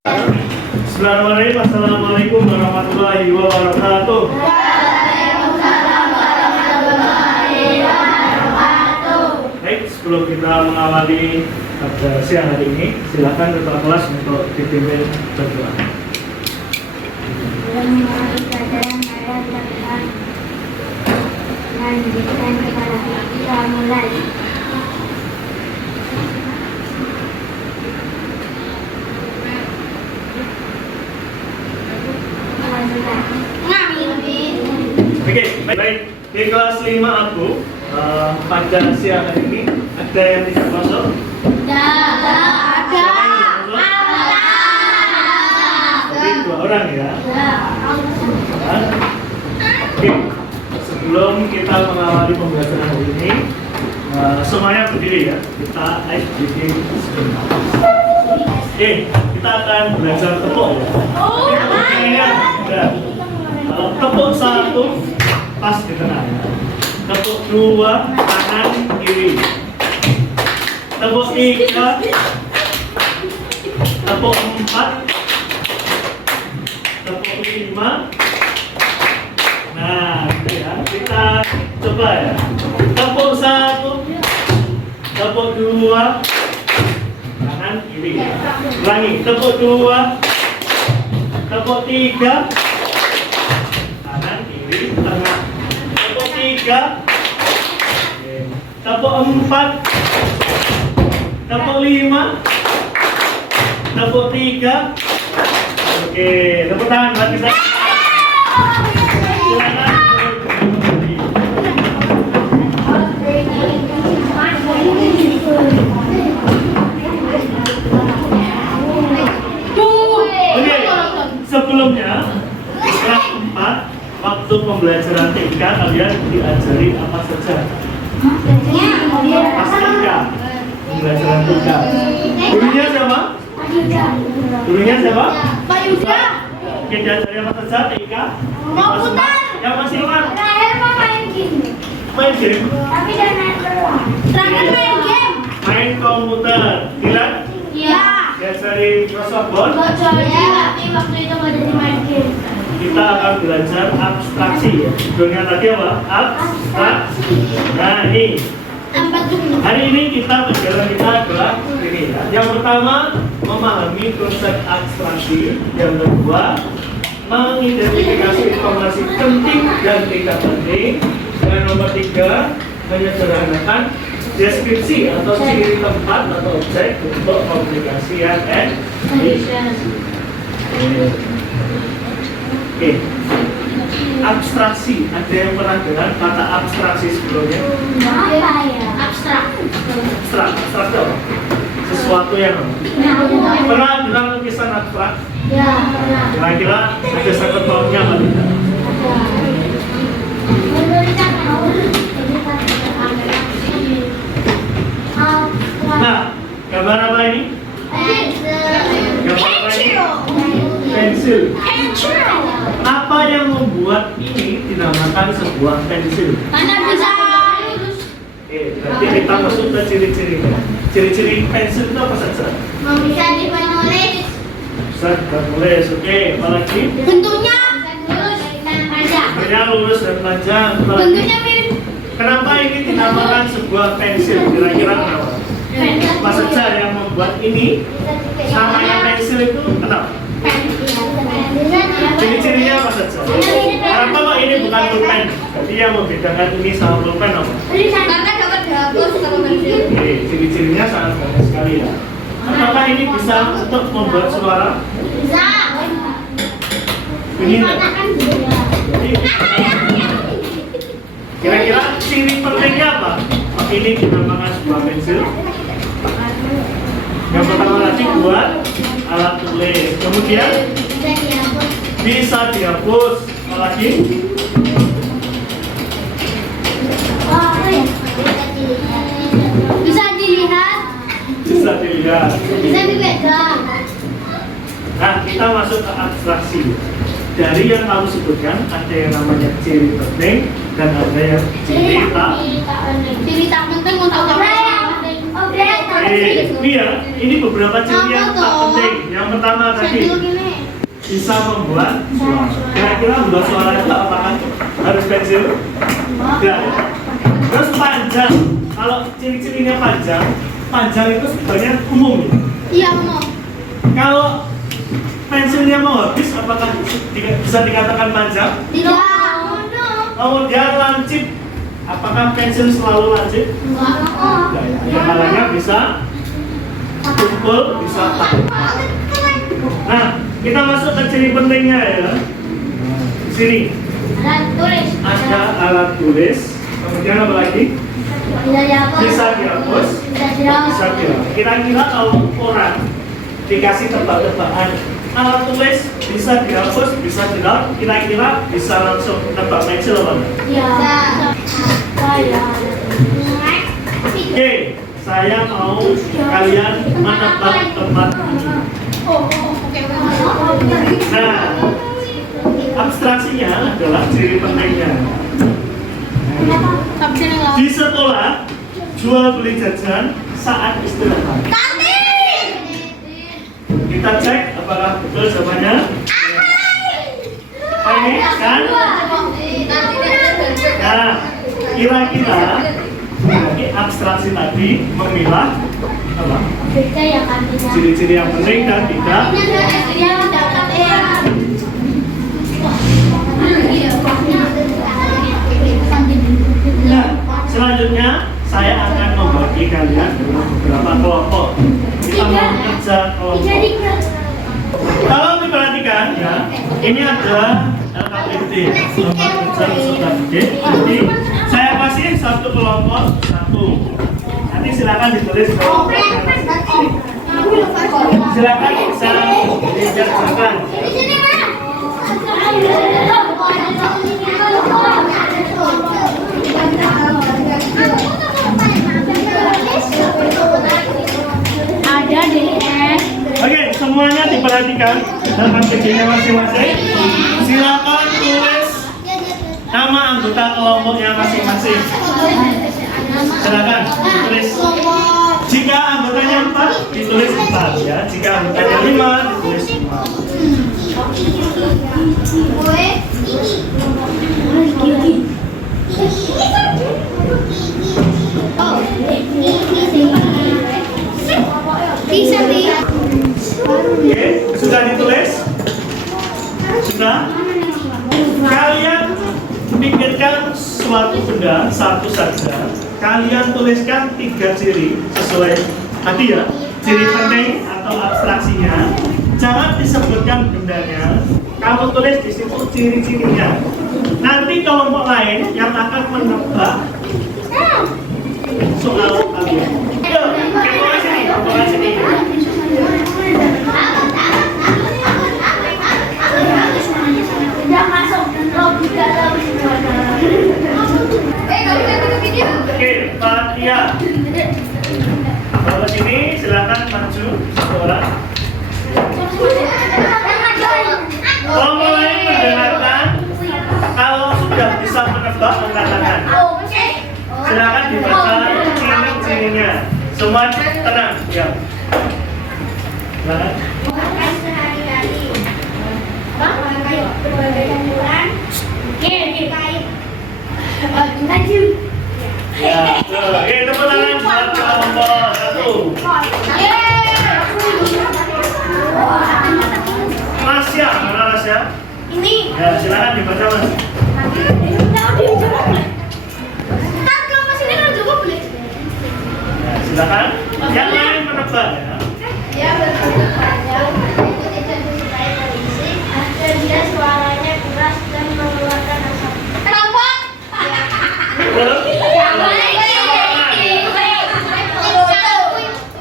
Bismillahirrahmanirrahim. Assalamualaikum warahmatullahi wabarakatuh. Waalaikumsalam warahmatullahi wabarakatuh. Baik, sebelum kita mengawali pada siang hari ini, silakan ketua kelas untuk dipimpin berdoa. Lanjutkan kepada kita mulai. Oke, baik. Di kelas 5 aku pada siang hari ini ada yang tidak masuk? Ada. Jadi 2 orang ya. Oke, sebelum kita mengawali pembelajaran hari ini, semuanya berdiri ya. Kita berdiri sebentar. Oke, kita akan belajar tepuk ya. Tepuk 1 pas di tengah ya. Tepuk 2 kanan kiri. Tepuk 3. Tepuk 4. Tepuk 5. Nah, gitu ya. Kita coba ya. Tepuk 1. Tepuk 2 kanan kiri. Ulangi. Tepuk 2. Tepuk 3 kanan kiri tengah. Tepuk 3. Tepuk 4. Tepuk 5. Tepuk 3. Oke, tepuk tangan buat kita. Silakan. Oke, sebelumnya kelas 4 waktu pembelajaran TK kalian diajari apa saja? Pas TK, pembelajaran TK. Gurunya siapa? Gurunya siapa? Pak Yuda. Oke, diajari apa saja TK? Komputer. Yang masih ingat? Terakhir mau main game. Main game? Tapi jangan main beruang. Terakhir main game. Main komputer. Dilan? Iya. Diajari Microsoft Word? Bocornya tapi waktu itu nggak jadi main game. Kita akan belajar abstraksi ya. Judulnya tadi apa? Abstraksi. Nah ini Apa tuh? hari ini pelajaran kita adalah ini ya. Yang pertama memahami konsep abstraksi. Yang kedua mengidentifikasi informasi penting dan tidak penting. Dan nomor 3 menyederhanakan deskripsi atau ciri tempat atau objek untuk komunikasi yang Oke, abstraksi. Ada yang pernah dengar kata abstraksi sebelumnya? Apa ya? Abstrak. Abstrak itu apa? Sesuatu yang pernah dengar lukisan abstrak? Ya, pernah. Kira-kira ada sangkut pautnya apa tidak? Nah, gambar apa ini? Gambar apa ini? Pensil. Apa yang membuat ini dinamakan sebuah pensil? Karena bisa Berarti kita masuk ke ciri-cirinya. Ciri-ciri pensil itu apa saja? bisa dipenulis. Bisa menulis, oke. Apalagi? Bentuknya lurus dan panjang. Bentuknya lurus dan panjang. Apalagi? Bentuknya mirip Kenapa ini dinamakan sebuah pensil? Kira-kira kenapa? Apa saja yang membuat ini namanya pensil itu kenapa? Ciri-cirinya apa saja? Kenapa kok ini bukan pulpen? Jadi yang membedakan ini sama pulpen apa? Karena dapat dihapus kalau pensil. Oke, ciri-cirinya sangat banyak sekali ya. Apakah ini bisa untuk membuat suara? Bisa. Bunyi nggak? Dipatahkan juga. Jadi, kira-kira ciri pentingnya apa? Ini dinamakan sebuah pensil. Yang pertama tadi buat alat tulis. Kemudian Bisa dihapus. bisa dihapus. Apalagi? Apa ya? Bisa dilihat. Bisa dilihat. Bisa dipegang. Nah, kita masuk ke abstraksi. Dari yang kamu sebutkan, ada yang namanya ciri penting dan ada yang ciri tak. Ciri tak penting untuk apa? Objek. Ini ya, ini beberapa ciri yang tak penting. Yang pertama tadi bisa membuat suara. Kira-kira membuat suara itu apakah harus pensil? Tidak. Terus panjang. Kalau ciri-cirinya panjang, panjang itu sebenarnya umum ya. Iya, mau. Kalau pensilnya mau habis, apakah bisa dikatakan panjang? Tidak. Kemudian lancip, apakah pensil selalu lancip? Tidak. Ya, kalanya bisa tumpul, bisa takut. Nah, kita masuk ke ciri pentingnya ya. Di sini ada alat tulis. Kemudian apa lagi? Bisa dihapus. Bisa dihapus. Kira-kira kalau orang dikasih tebak-tebakan alat tulis bisa dihapus, bisa dihapus, kira-kira bisa langsung tebak pensil apa enggak? Oke, saya mau kalian menebak tempat ini. Nah, abstraksinya adalah ciri pentingnya. Di sekolah, jual beli jajan saat istirahat. Kita cek apakah betul jawabannya. Ini kan? Nah, kira-kira ini abstraksi tadi memilah apa? Ciri-ciri yang penting dan tidak. Nah, selanjutnya saya akan membagi kalian dalam beberapa kelompok. Kita mau kerja kelompok. Kalau diperhatikan ya, ini ada LKPD, lembar kerja peserta didik. Nanti saya kasih satu kelompok satu. Nanti silakan ditulis kelompoknya. Silakan bisa dikerjakan. Ada deh. Oke, semuanya diperhatikan dalam kerjanya masing-masing. Silakan tulis nama anggota kelompoknya masing-masing. Silakan tulis. Jika anggotanya 4, ditulis 4 ya. Jika anggotanya 5, ditulis 5. Oke, sudah ditulis? Sudah? Kalian pikirkan suatu benda satu saja. Kalian tuliskan 3 ciri sesuai tadi ya, ciri penting atau abstraksinya. Jangan disebutkan bendanya. Kamu tulis di situ ciri-cirinya. Nanti kelompok lain yang akan menebak soal kalian. Yuk, kelompok sini, kelompok sini. Oke, Fatia. Bawa sini, silakan maju satu orang. Kelompok lain mendengarkan. Kalau sudah bisa menebak, angkat tangan. Silakan dibaca ciri-cirinya. Semua tenang, ya. Silakan. Ya, oke, tepuk tangan buat kelompok satu. Masya, mana Masya? Ini. Ya, silakan dibaca Mas. Ya, silakan. Yang lain menebak ya. Ya, dan dia suaranya keras dan mengeluarkan asap. Kelompok. Betul?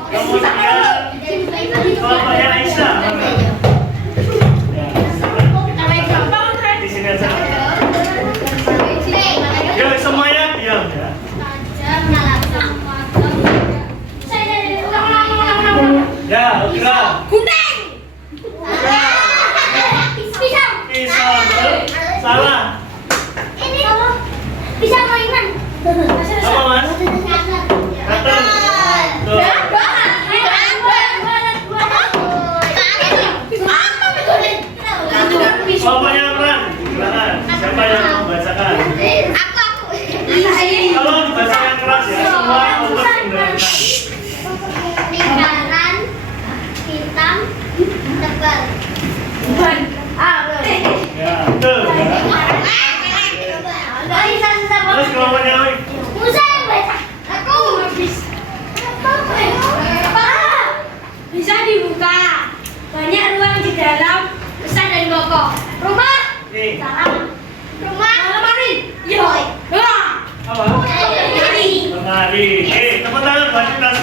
Kemudian kelompoknya Aisyah. Ya, silakan. Di sini aja. Ya, semuanya diam ya. Ya, udah. Gunting. Pisau. Pisau, betul? Salah. Ini pisau mainan. Apa Mas? Kata. Tuh.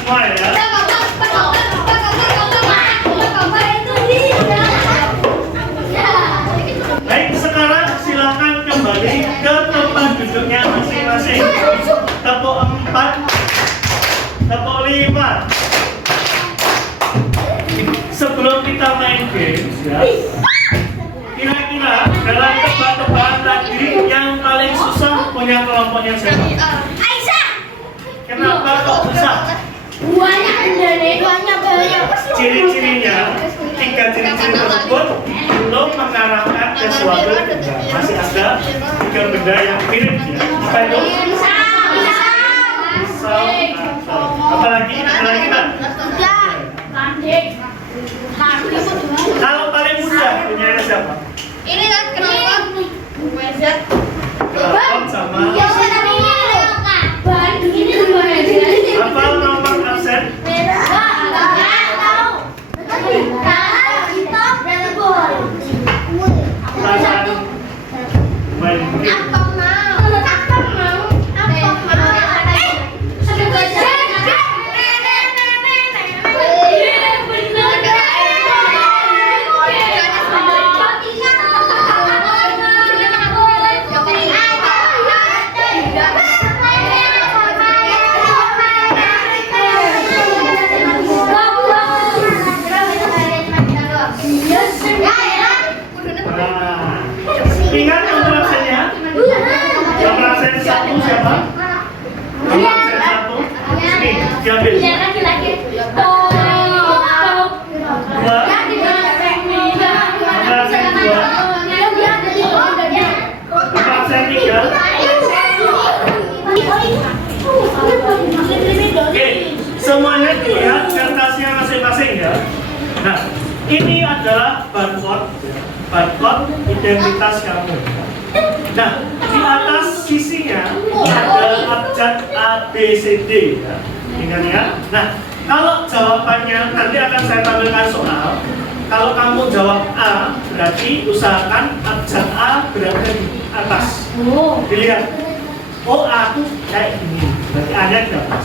semua ya. Baik, sekarang silakan kembali ke tempat duduknya masing-masing. Tepuk 4, tepuk 5. Sebelum kita main game, ya, kira-kira dalam tebak-tebakan tadi yang paling susah punya kelompoknya siapa? Aisyah. Kenapa kok susah? Banyak banyak. Ciri-cirinya, 3 ciri-ciri tersebut belum mengarahkan ke suatu benda. Masih ada 3 benda yang mirip ya. Apa itu? Pisau. Apalagi Pak? Kalau paling mudah punya siapa? Ini kan kenapa? Kelapot sama. Apa nomor absen? Perasaan main game. Nah, ingat nomor absennya? Nomor absen 1 siapa? Nomor absen 1. Sini, diambil. 2. Nomor absen 2. Nomor absen 3. Oke, semuanya dilihat kertasnya masing-masing ya. Nah, ini adalah barcode identitas kamu. Nah, di atas sisinya ada abjad A, B, C, D ya. Ingat ya. Nah, kalau jawabannya nanti akan saya tampilkan soal. Kalau kamu jawab A, berarti usahakan abjad A berada di atas. Dilihat. Oh, A itu kayak gini. Berarti A-nya di atas.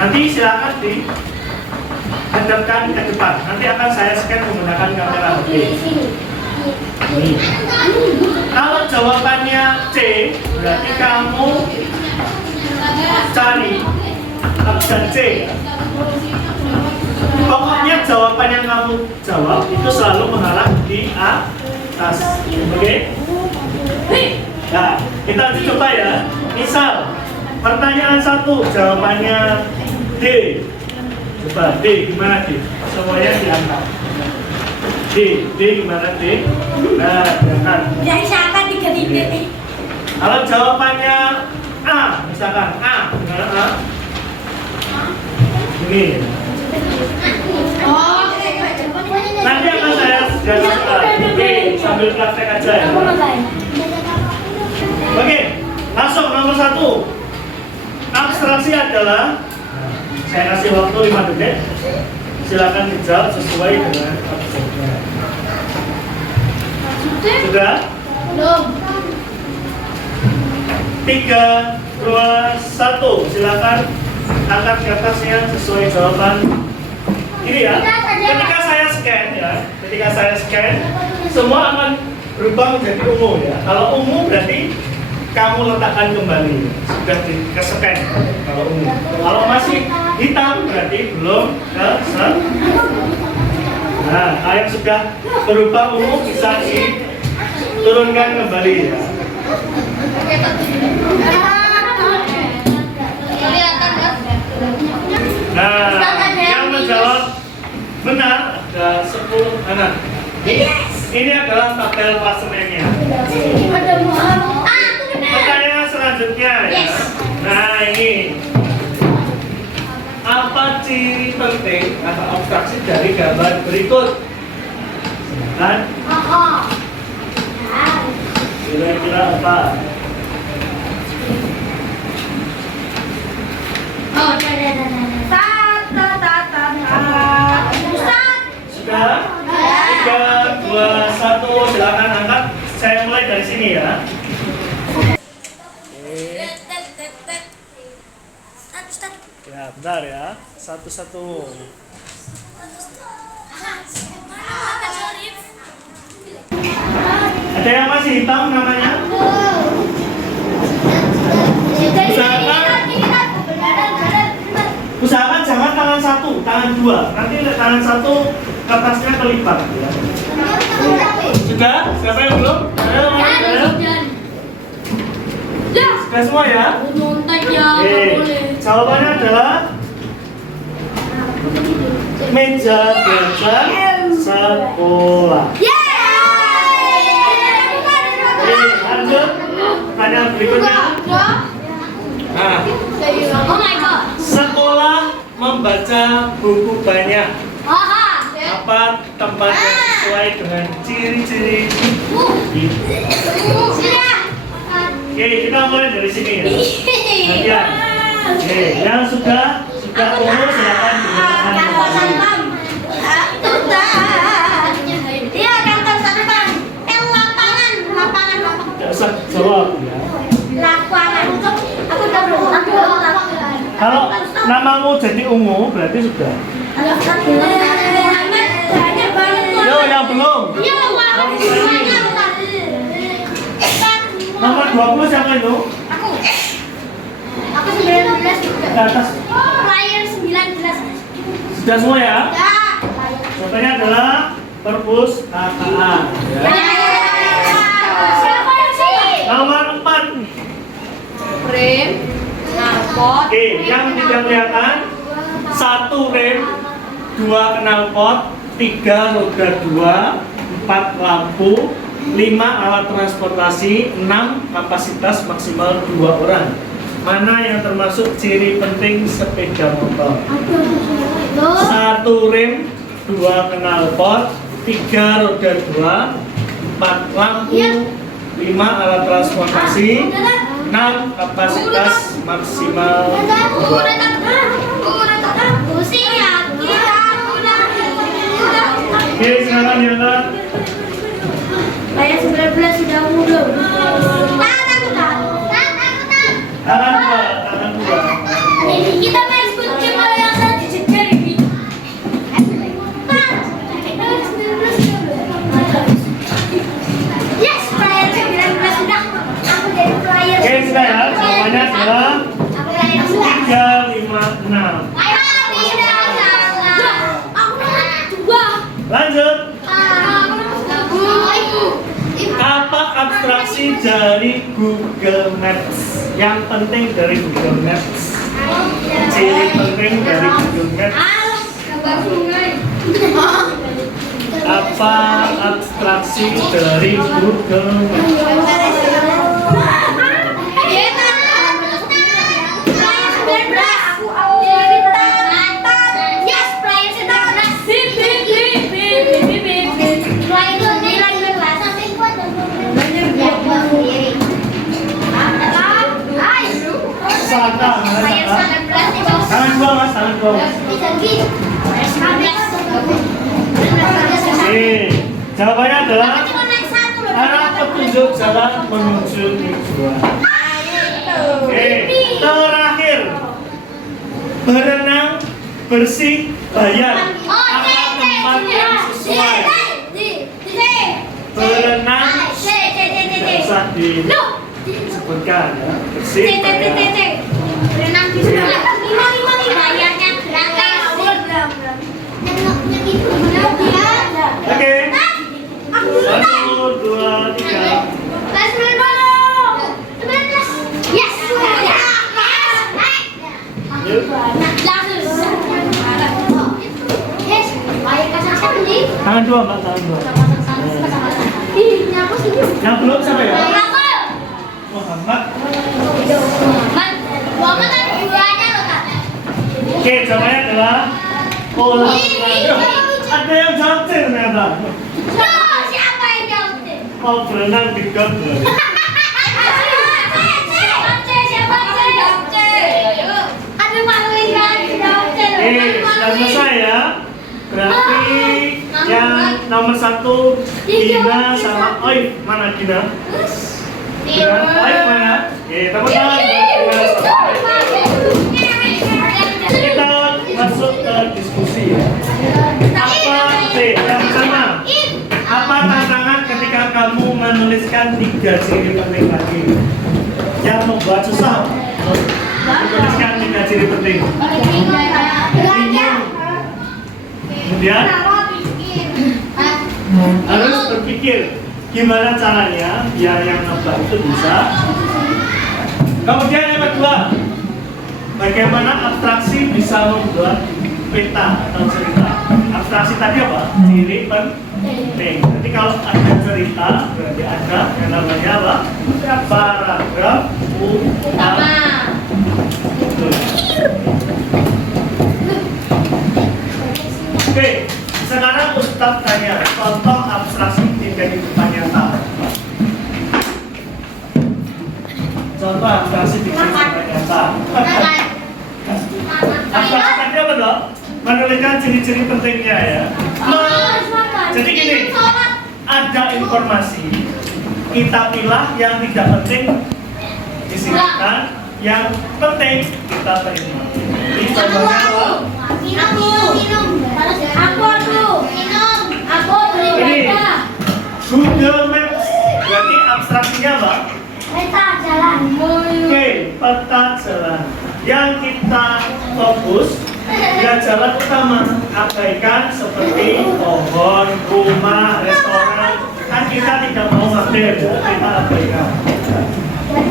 Nanti silakan dihadapkan ke depan. Nanti akan saya scan menggunakan kamera HP. Ini. Kalau jawabannya C, berarti kamu cari abjad C. Pokoknya jawaban yang kamu jawab itu selalu mengarah di atas. Oke? Nah, kita coba ya. Misal pertanyaan 1 jawabannya D. Coba D gimana D? Semuanya diangkat. D gimana D? Nah, diangkat. Kalau jawabannya A, misalkan A, gimana A? Ini. Nanti akan saya jelaskan. Oke, sambil praktek aja ya. Oke, langsung nomor 1. Abstraksi adalah, saya kasih waktu 5 detik. Silakan dijawab sesuai dengan abstraknya. Sudah? Belum. 3, 2, 1. Silakan angkat kertasnya sesuai jawaban. Ini ya. Ketika saya scan ya, semua akan berubah menjadi ungu ya. Kalau ungu berarti kamu letakkan kembali, sudah di-scan kalau ungu. Kalau masih hitam berarti belum ke-scan. Nah, yang sudah berubah ungu bisa diturunkan kembali ya. Nah, yang menjawab benar ada 10 anak. Ini adalah tabel klasemennya. Pertanyaan selanjutnya ya. Nah, ini apa ciri penting atau abstraksi dari gambar berikut? Kan? Kira-kira apa? Sudah? 3, 2, 1, silakan angkat. Saya mulai dari sini ya. Ya, Ya, bentar ya. Satu-satu. Ada yang masih hitam namanya? Usahakan jangan tangan satu, tangan dua. Nanti tangan satu kertasnya kelipat. Ya. Sudah? Siapa yang belum? Ada? Sudah semua ya? Oke. Jawabannya adalah meja belajar sekolah. Oke, lanjut. Pertanyaan berikutnya. Nah, Oh my god. sekolah membaca buku banyak. Apa tempat yang sesuai dengan ciri-ciri ini? Oke, kita mulai dari sini ya. Bagian. Oke, yang sudah umur silakan digunakan. Tidak usah jawab ya. Kalau namamu jadi ungu berarti sudah. Yo, yang belum. Nomor 20 siapa itu? Aku 19 juga. Di atas. Player 19. Sudah semua ya? Jawabannya adalah perpustakaan. Ya. Siapa yang sih? Nomor 4. Rem, knalpot. Oke, yang tidak kelihatan 1 rem, 2 knalpot, 3 roda 2, 4 lampu, 5 alat transportasi, 6 kapasitas maksimal 2 orang. Mana yang termasuk ciri penting sepeda motor? 1 rem, 2 knalpot, 3 roda 2, 4 lampu, 5 alat transportasi, 6 kapasitas maksimal 2. Oke, sekarang diangkat. Saya 19 sudah belum. Tangan dua. Kita main squid game kalau yang saya dijejer ini. Yes, player 19 sudah. Aku jadi player. Oke, sudah ya. Jawabannya adalah Aku player 356. Ayo, tidak salah. Aku nomor 2. Lanjut. Aku nomor 1. Apa abstraksi dari Google Maps? Yang penting dari Google Maps. Ciri penting dari Google Maps. Apa abstraksi dari Google Maps? Tangan dua mas, tangan dua mas. Oke, jawabannya adalah arah petunjuk jalan menuju tujuan. Oke, terakhir berenang bersih bayar. Apa tempat yang sesuai? Berenang tidak usah disebutkan ya. Bersih bayar. Berenang di sebelah. Lima bayarnya berangkat. Oke. 1, 2, 3. Yes. Yuk. Yes. Bayar kasar siapa nih? Tangan dua mbak, tangan dua. Ih, nyapu sini. Yang belum siapa ya? Muhammad. Muhammad. Muhammad ada duanya loh, Kak. Oke, jawabannya adalah olahraga. Ada yang jawab C ternyata. Loh, siapa yang jawab? Oh, berenang di got. Sudah selesai ya. Berarti yang nomor 1 Dina sama Oif. Mana Dina? Dina, Oif mana? Oke, tepuk tangan. masuk ke diskusi ya. Yang pertama, apa tantangan ketika kamu menuliskan 3 ciri penting tadi? Yang membuat susah menuliskan 3 ciri penting. Kemudian harus berpikir gimana caranya biar yang nebak itu bisa. Kemudian yang kedua, bagaimana abstraksi bisa membuat peta atau cerita. Abstraksi tadi apa? Ciri penting. Jadi kalau ada cerita, berarti ada yang namanya apa? Paragraf utama. Oke, sekarang Ustadz tanya contoh abstraksi di kehidupan nyata. Contoh abstraksi di kehidupan nyata. Abstraksi tadi apa dong? Menuliskan ciri-ciri pentingnya ya. Jadi gini, ada informasi, kita pilih yang tidak penting disingkirkan, yang penting kita terima. Ini contohnya apa? Ini Google Maps, berarti abstraksinya apa? Peta jalan. Oke, peta jalan. Yang kita fokus ya jalan utama, abaikan seperti pohon, rumah, restoran. Kan kita tidak mau ngambil ya, kita abaikan.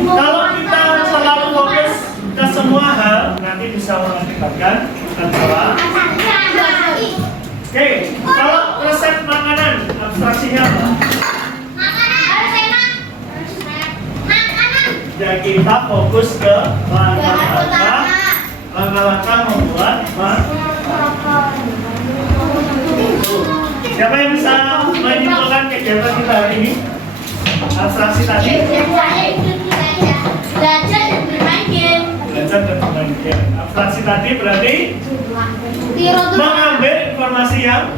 Kalau kita selalu fokus ke semua hal, nanti bisa mengakibatkan kendala. Oke, kalau resep makanan, abstraksinya apa? Ya kita fokus ke langkah-langkah membuat Siapa yang bisa menyimpulkan kegiatan kita hari ini? Abstraksi tadi? Belajar dan bermain game. Belajar dan bermain game. Abstraksi tadi berarti mengambil informasi yang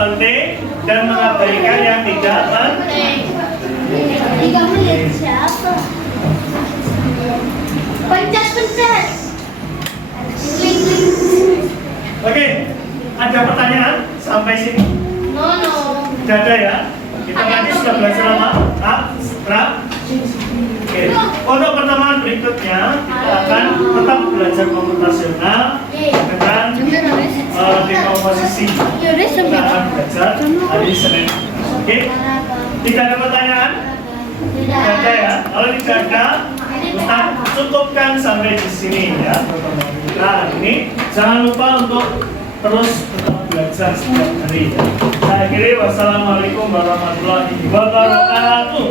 penting dan mengabaikan yang tidak penting. 3 menit siapa? Pencet. Oke, ada pertanyaan sampai sini? No. Tidak ada ya? Kita tadi sudah belajar apa? Oke. Untuk pertemuan berikutnya kita akan tetap belajar komputasional dengan dekomposisi. Kita akan belajar hari Senin. Oke? Tidak ada pertanyaan? Tidak ada ya? Kalau tidak ada, Ustaz cukupkan sampai di sini ya pertemuan kita hari ini. Jangan lupa untuk terus tetap belajar setiap hari. Saya akhiri, wassalamualaikum warahmatullahi wabarakatuh.